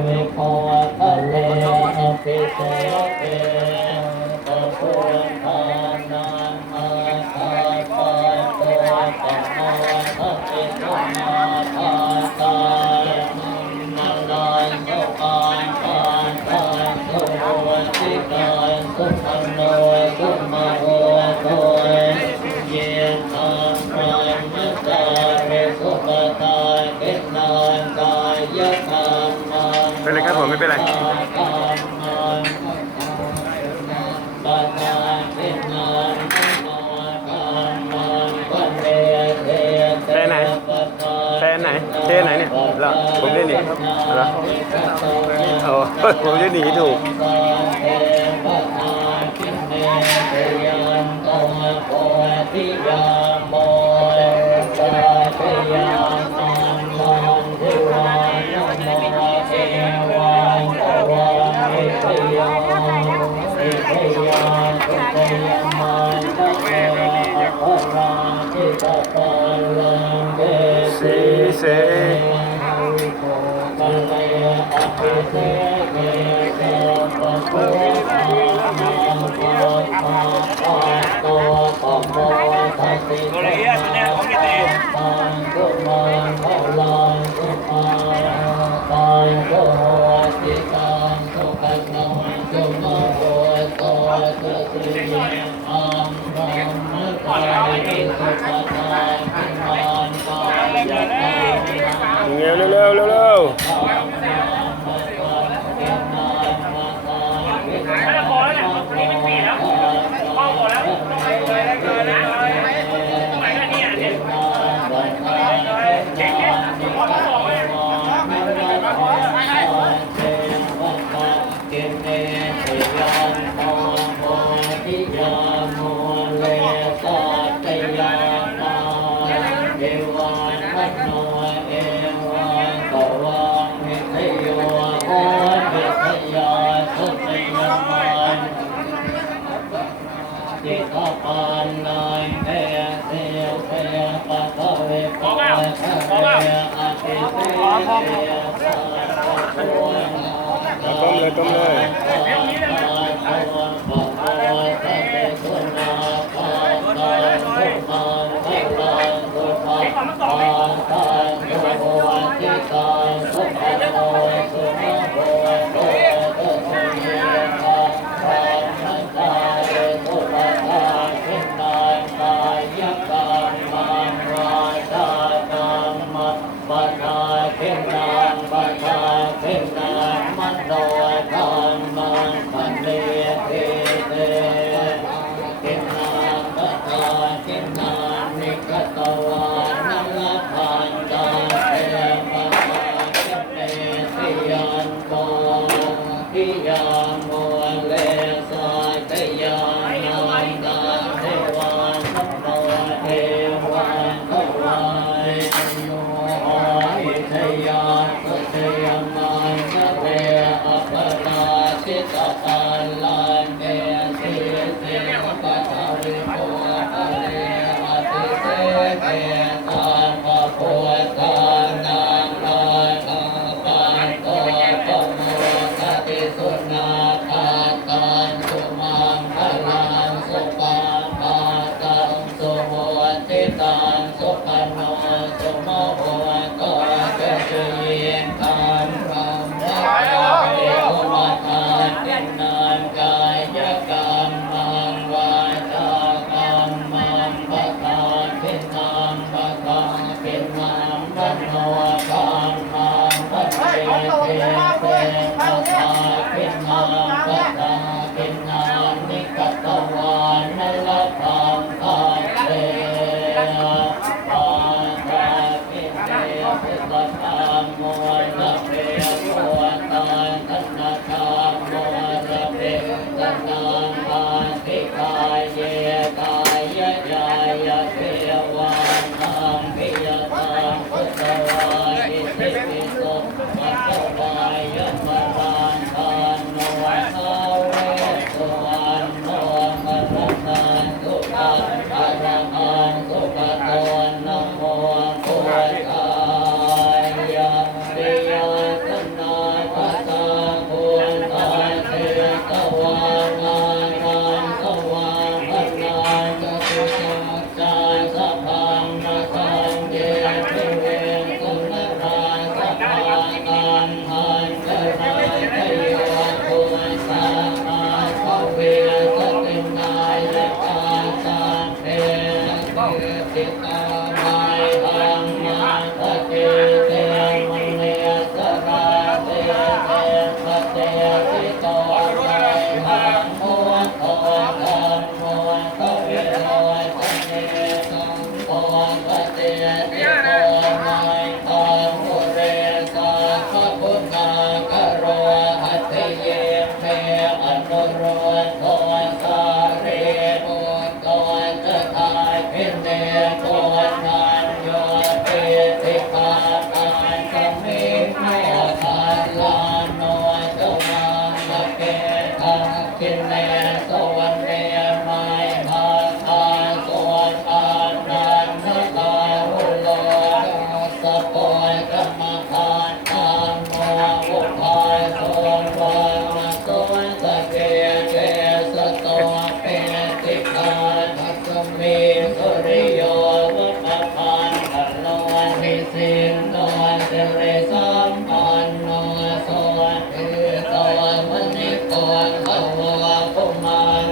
make all of the little people. ครับนะผมจะหนีถูก เร็วเร็วเร็ว ต้มเลยต้มเลย ภิยามโม วะกุมา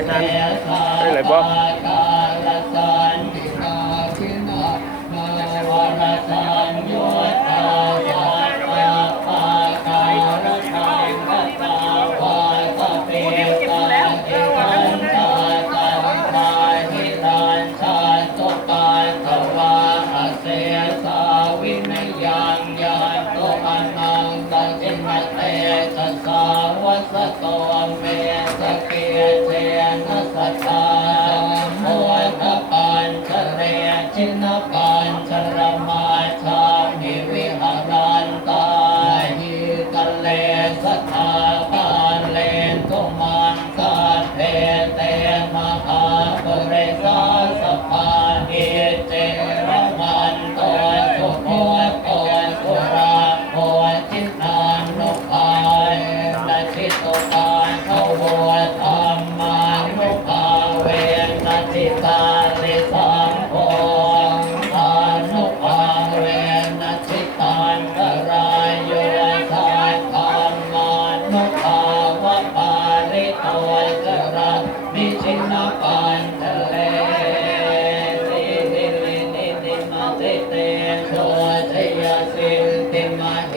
ายงานได้เลยบล็อ เอ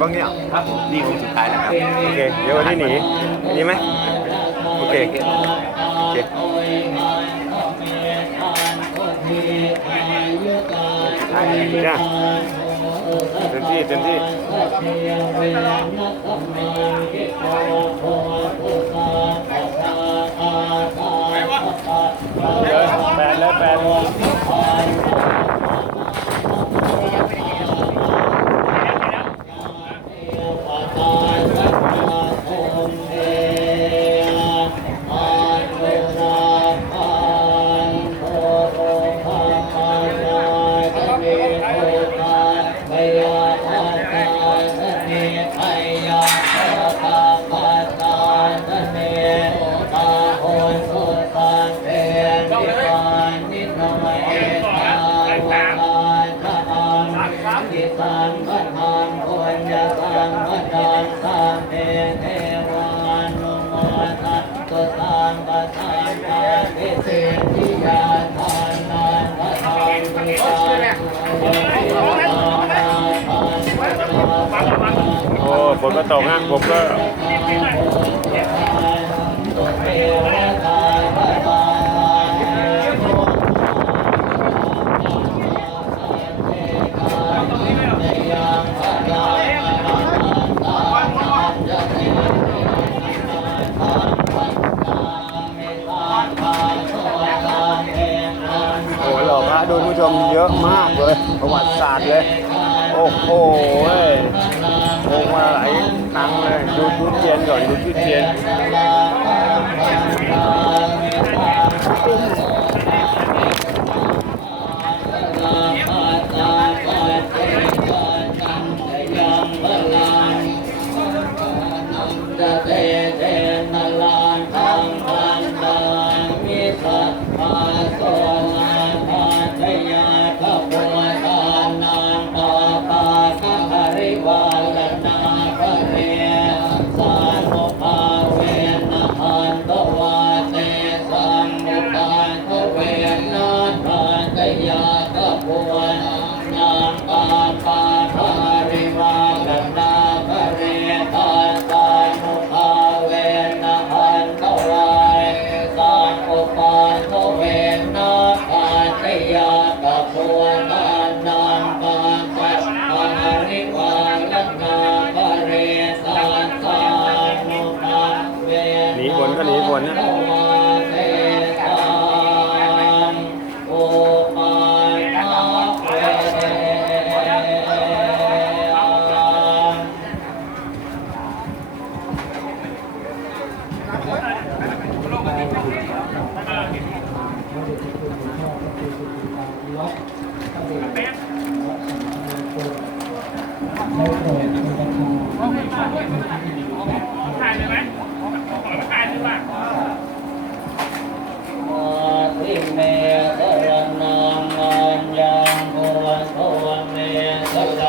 บ้างเนี่ย ครับผมนี่วงสุดท้ายแล้วครับโอเค เดี๋ยววันนี้หนีนี่ไหมโอเค โอเคจ้าเต็มที่เต็มที่แปดแล้วแปด ฝนมาตกฮะผมก็ดูผู้ชมเยอะมากเลย ประวัติศาสตร์เลย โอ้โห งมาหลายครั้งเลยดูชุดเทียนก่อนดูชุดเทียน Oh. all about.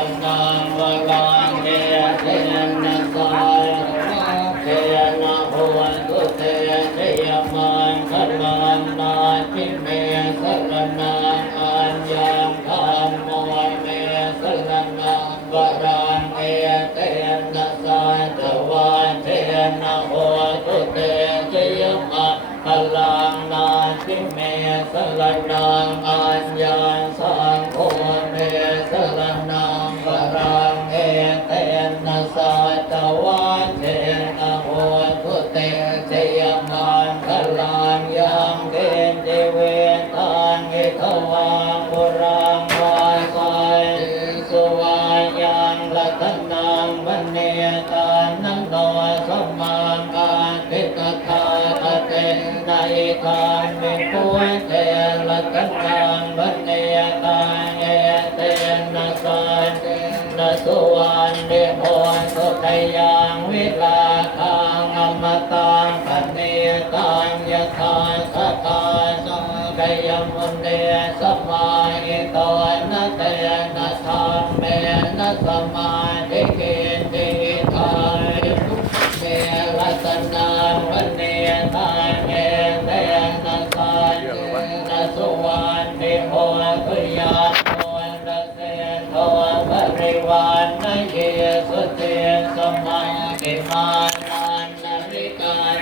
นสาตวา สุทยังวิลาคางอมตะ